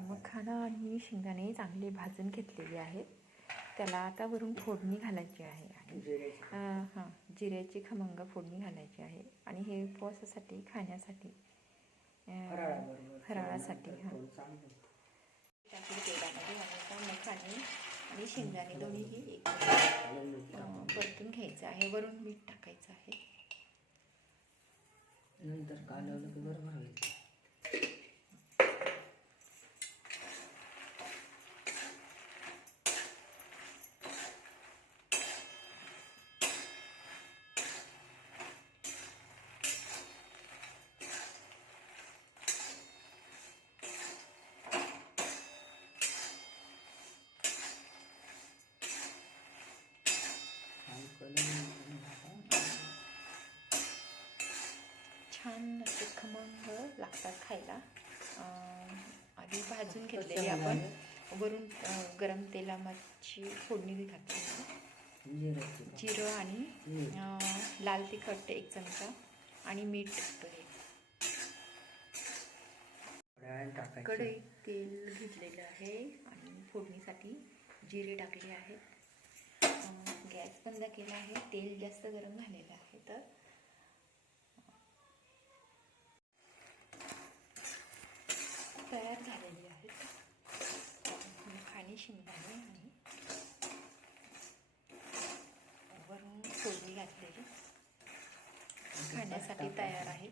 मखाना आणि शेंगदाणे चांगले भाजून घेतलेले आहेत. त्याला आता वरून फोडणी घालायची आहे आणि हां जिऱ्याची खमंग फोडणी घालायची आहे आणि हे उपवासासाठी खाण्यासाठी फराळासाठी हां टाकली तेलामध्ये आता मखाने आणि शेंगदाणे दोन्हीही एक परतून घ्यायचं आहे. वरून मीठ टाकायचं आहे. नंतर कालवलं की बरोबर होईल. छान असे खमंग लागतात खायला. आधी भाजून घेतलेली आपण वरून गरम तेलाची फोडणी घातली. जिरं आणि लाल तिखट 1 चमचा आणि मीठ टाकतो. कढईत तेल घेतलेलं आहे आणि फोडणीसाठी जिरे टाकले आहेत. गॅस बंद केला आहे. तेल जास्त गरम झालेलं आहे तर तयार झालेली आहेत मखाने शेंगदाणे आणि वरून फोडणी घातलेली खाण्यासाठी तयार आहे.